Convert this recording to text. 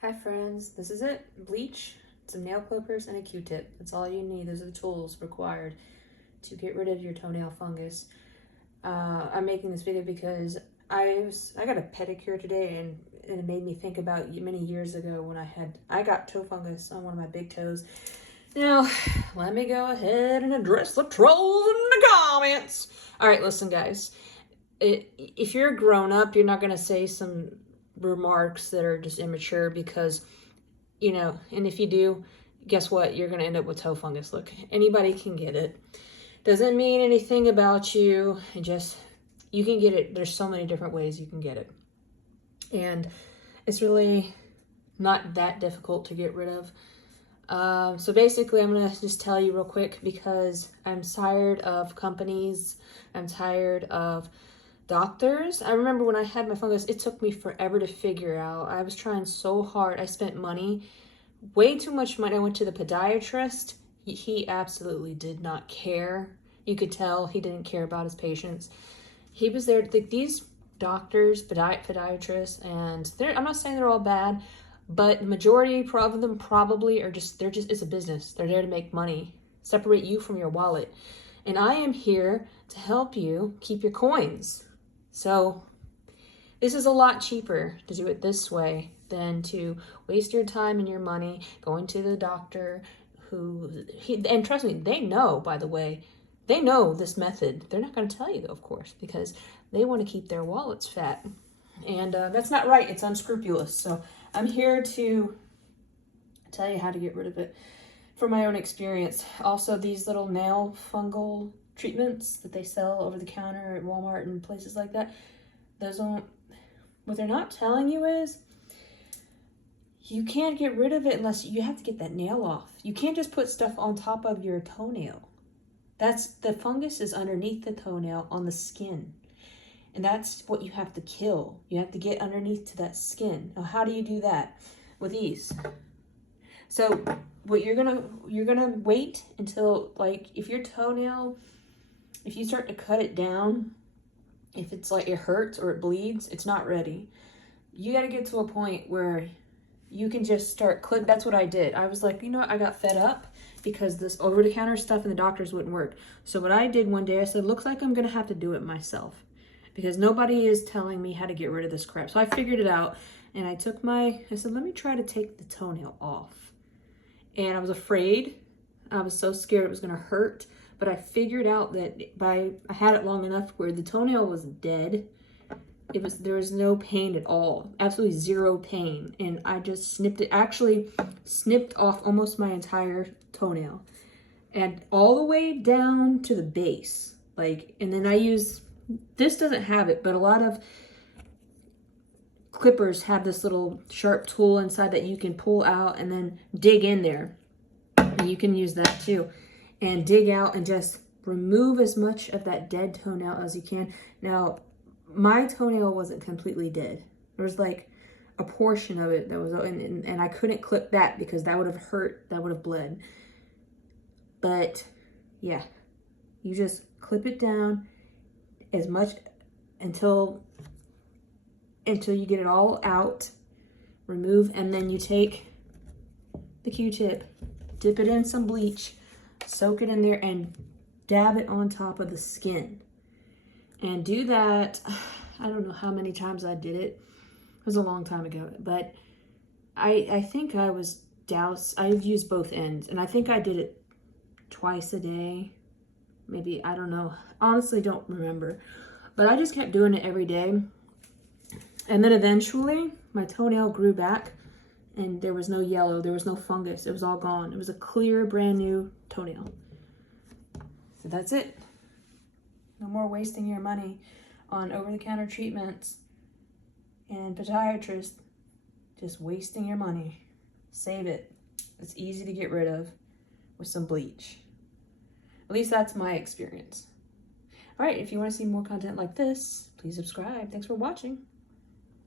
Hi friends, this is it. Bleach, some nail clippers, and a Q-tip. That's all you need. Those are the tools required to get rid of your toenail fungus. I'm making this video because I got a pedicure today, and it made me think about many years ago when I got toe fungus on one of my big toes. Now, let me go ahead and address the trolls in the comments. All right, listen guys. If you're a grown-up, you're not going to say some remarks that are just immature because, and if you do, guess what? You're going to end up with toe fungus. Look, anybody can get it. Doesn't mean anything about you. You can get it. There's so many different ways you can get it. And it's really not that difficult to get rid of. So basically, I'm going to just tell you real quick because I'm tired of companies. I'm tired of doctors. I remember when I had my fungus, it took me forever to figure out. I was trying so hard. I spent money, way too much money. I went to the podiatrist. He absolutely did not care. You could tell he didn't care about his patients. He was there, like these doctors, podiatrists, and I'm not saying they're all bad, but the majority of them probably are it's a business. They're there to make money, separate you from your wallet. And I am here to help you keep your coins. So this is a lot cheaper to do it this way than to waste your time and your money going to the doctor and trust me, they know, by the way, they know this method. They're not going to tell you, of course, because they want to keep their wallets fat. And that's not right. It's unscrupulous. So I'm here to tell you how to get rid of it from my own experience. Also, these little nail fungal treatments that they sell over the counter at Walmart and places like that, what they're not telling you is you can't get rid of it unless you have to get that nail off. You can't just put stuff on top of your toenail. The fungus is underneath the toenail on the skin. And that's what you have to kill. You have to get underneath to that skin. Now, how do you do that? With these. So what you're gonna wait until, like, if your toenail, if you start to cut it down, if it's like it hurts or it bleeds, it's not ready. You got to get to a point where you can just start clip. That's what I did. I was like, you know what? I got fed up because this over-the-counter stuff and the doctors wouldn't work. So what I did one day, I said, looks like I'm going to have to do it myself because nobody is telling me how to get rid of this crap. So I figured it out, and I said, let me try to take the toenail off. And I was afraid. I was so scared it was going to hurt. But I figured out that I had it long enough where the toenail was dead. There was no pain at all. Absolutely zero pain. And I just snipped off almost my entire toenail. And all the way down to the base. And then this doesn't have it, but a lot of clippers have this little sharp tool inside that you can pull out and then dig in there. And you can use that too. And dig out and just remove as much of that dead toenail as you can. Now, my toenail wasn't completely dead. There was like a portion of it that was, and I couldn't clip that because that would have hurt, that would have bled. But yeah, you just clip it down as much until you get it all out, remove, and then you take the Q-tip, dip it in some bleach, soak it in there, and dab it on top of the skin. And do that, I don't know how many times I did it. It was a long time ago, but I think I've used both ends, and I think I did it twice a day. Maybe, I don't know. Honestly, don't remember. But I just kept doing it every day. And then eventually, my toenail grew back, and there was no yellow, there was no fungus, it was all gone. It was a clear, brand new toenail. So that's it. No more wasting your money on over-the-counter treatments and podiatrists. Just wasting your money. Save it. It's easy to get rid of with some bleach. At least that's my experience. All right, if you want to see more content like this, please subscribe. Thanks for watching.